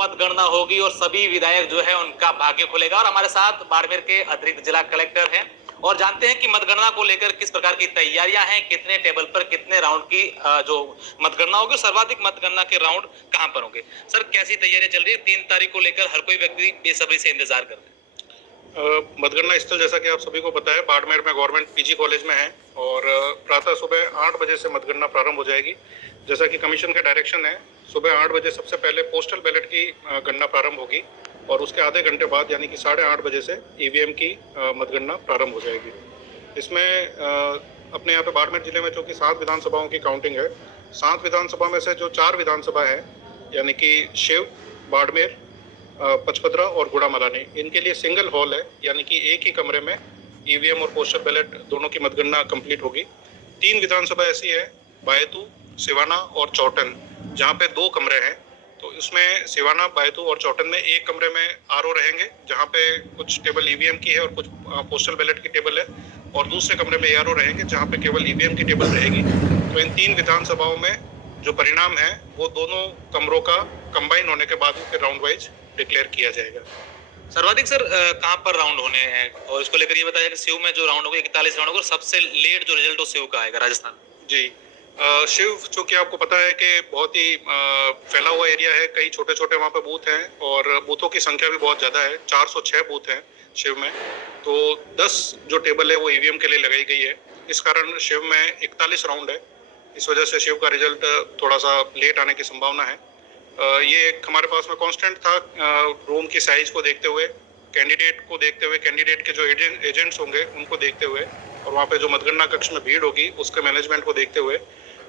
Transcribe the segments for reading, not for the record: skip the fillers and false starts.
मतगणना होगी और सभी विधायक जो है उनका भाग्य खुलेगा। और हमारे साथ बाड़मेर के अतिरिक्त जिला कलेक्टर हैं और जानते हैं कि मतगणना को लेकर किस प्रकार की तैयारियां हैं, कितने टेबल पर कितने राउंड की जो मतगणना होगी, सर्वाधिक मतगणना के राउंड कहां पर होंगे। सर, कैसी तैयारियां चल रही है? 3 तारीख को लेकर हर कोई व्यक्ति बेसब्री से इंतजार कर रहे हैं। मतगणना स्थल जैसा कि आप सभी को पता है बाड़मेर में गवर्नमेंट पीजी कॉलेज में है और प्रातः सुबह 8 बजे से मतगणना प्रारंभ हो जाएगी। जैसा कि कमीशन का डायरेक्शन है, सुबह 8 बजे सबसे पहले पोस्टल बैलेट की गणना प्रारंभ होगी और उसके आधे घंटे बाद यानी कि 8:30 बजे से ईवीएम की मतगणना प्रारंभ हो जाएगी। इसमें अपने यहाँ पे बाड़मेर जिले में चूँकि 7 विधानसभाओं की काउंटिंग है, 7 विधानसभा में से जो 4 विधानसभा है यानी कि शिव, बाड़मेर, पचपदरा और गुड़ामलानी, इनके लिए सिंगल हॉल है यानी कि एक ही कमरे में ईवीएम और पोस्टल बैलेट दोनों की मतगणना कंप्लीट होगी। 3 विधानसभा ऐसी है, बायतू, सिवाना और चौटन, जहाँ पे 2 कमरे हैं। तो इसमें सिवाना, बायतू और चौटन में एक कमरे में आरओ रहेंगे, जहाँ पे कुछ टेबल ईवीएम की है और कुछ पोस्टल बैलेट की टेबल है, और दूसरे कमरे में एआरओ रहेंगे जहाँ पे केवल ईवीएम की टेबल रहेगी। तो इन 3 विधानसभाओं में जो परिणाम है वो दोनों कमरों का कंबाइन होने के बाद फिर राउंड वाइज डिक्लेयर किया जाएगा। सर्वाधिक सर कहां पर राउंड होने हैं, और इसको लेकर ये बताया कि शिव में जो राउंड होगा 41 राउंड होगा, सबसे लेट जो रिजल्ट हो शिव का आएगा राजस्थान। जी, शिव चूँकि आपको पता है कि बहुत ही फैला हुआ एरिया है, कई छोटे छोटे वहाँ पे बूथ हैं और बूथों की संख्या भी बहुत ज़्यादा है, 406 बूथ हैं शिव में। तो 10 जो टेबल है वो ईवीएम के लिए लगाई गई है। इस कारण शिव में 41 राउंड है। इस वजह से शिव का रिजल्ट थोड़ा सा लेट आने की संभावना है। ये एक हमारे पास में कांस्टेंट था, रूम की साइज को देखते हुए, कैंडिडेट को देखते हुए, कैंडिडेट के जो एजेंट्स होंगे उनको देखते हुए, और वहाँ पे जो मतगणना कक्ष में भीड़ होगी उसके मैनेजमेंट को देखते हुए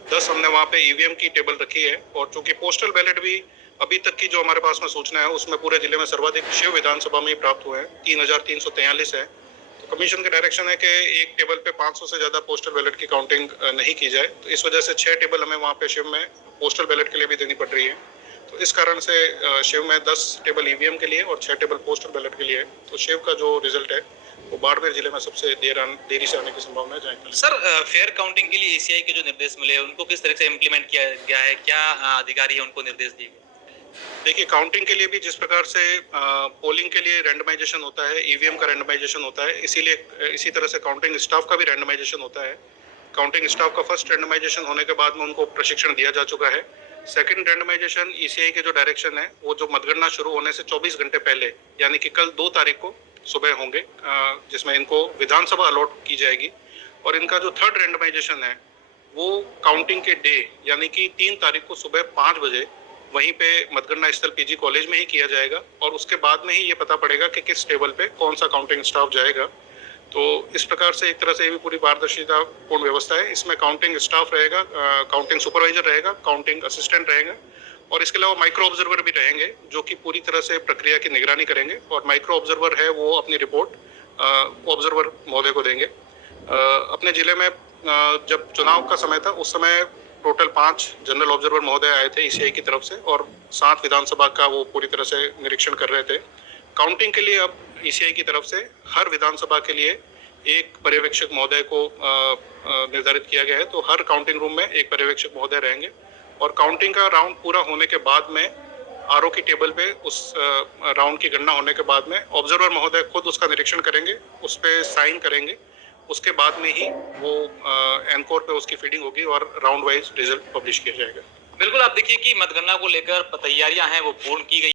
10 हमने वहाँ पे ईवीएम की टेबल रखी है। और चूंकि पोस्टल बैलेट भी अभी तक की जो हमारे पास में सूचना है उसमें पूरे जिले में सर्वाधिक शिव विधानसभा में ही प्राप्त हुए हैं, 3343 है। तो कमीशन का डायरेक्शन है कि एक टेबल पे 500 से ज्यादा पोस्टल बैलेट की काउंटिंग नहीं की जाए। तो इस वजह से 6 टेबल हमें वहाँ पे शिव में पोस्टल बैलेट के लिए भी देनी पड़ रही है। तो इस कारण से शिव में 10 टेबल ईवीएम के लिए और 6 टेबल पोस्टल बैलेट के लिए है। तो शिव का जो रिजल्ट है वो बाड़मेर जिले में सबसे देरी से आने की संभावना है। सर, फेयर काउंटिंग के लिए एसीआई के जो निर्देश मिले उनको किस तरह से इम्प्लीमेंट किया गया है, क्या अधिकारी है उनको निर्देश दिए गए? देखिए, काउंटिंग के लिए भी जिस प्रकार से पोलिंग के लिए रैंडमाइजेशन होता है, ईवीएम का रैंडमाइजेशन होता है, इसीलिए इसी तरह से काउंटिंग स्टाफ का भी रैंडमाइजेशन होता है। काउंटिंग स्टाफ का फर्स्ट रैंडमाइजेशन होने के बाद में उनको प्रशिक्षण दिया जा चुका है। सेकंड रैंडमाइजेशन ईसीआई के जो डायरेक्शन है वो जो मतगणना शुरू होने से 24 घंटे पहले यानी कि कल 2 तारीख को सुबह होंगे, जिसमें इनको विधानसभा अलॉट की जाएगी। और इनका जो थर्ड रैंडमाइजेशन है वो काउंटिंग के डे यानी कि 3 तारीख को सुबह 5 बजे वहीं पे मतगणना स्थल पीजी कॉलेज में ही किया जाएगा, और उसके बाद में ही ये पता पड़ेगा कि किस टेबल पे कौन सा काउंटिंग स्टाफ जाएगा। तो इस प्रकार से एक तरह से ये भी पूरी पारदर्शिता पूर्ण व्यवस्था है। इसमें काउंटिंग स्टाफ रहेगा, काउंटिंग सुपरवाइजर रहेगा, काउंटिंग असिस्टेंट रहेगा, और इसके अलावा माइक्रो ऑब्जर्वर भी रहेंगे जो कि पूरी तरह से प्रक्रिया की निगरानी करेंगे। और माइक्रो ऑब्जर्वर है वो अपनी रिपोर्ट ऑब्जर्वर महोदय को देंगे। अपने जिले में जब चुनाव का समय था उस समय टोटल 5 जनरल ऑब्जर्वर महोदय आए थे ईसीआई की तरफ से, और 7 विधानसभा का वो पूरी तरह से निरीक्षण कर रहे थे। काउंटिंग के लिए अब ईसीआई की तरफ से हर विधानसभा के लिए एक पर्यवेक्षक महोदय को निर्धारित किया गया है। तो हर काउंटिंग रूम में एक पर्यवेक्षक महोदय रहेंगे, और काउंटिंग का राउंड पूरा होने के बाद में आरओ की टेबल पे उस राउंड की गणना होने के बाद में ऑब्जर्वर महोदय खुद उसका निरीक्षण करेंगे, उस पर साइन करेंगे। उसके बाद में ही वो एनकोर पे उसकी फीडिंग होगी और राउंड वाइज रिजल्ट पब्लिश किया जाएगा। बिल्कुल, आप देखिए कि मतगणना को लेकर तैयारियां हैं वो पूर्ण की गई।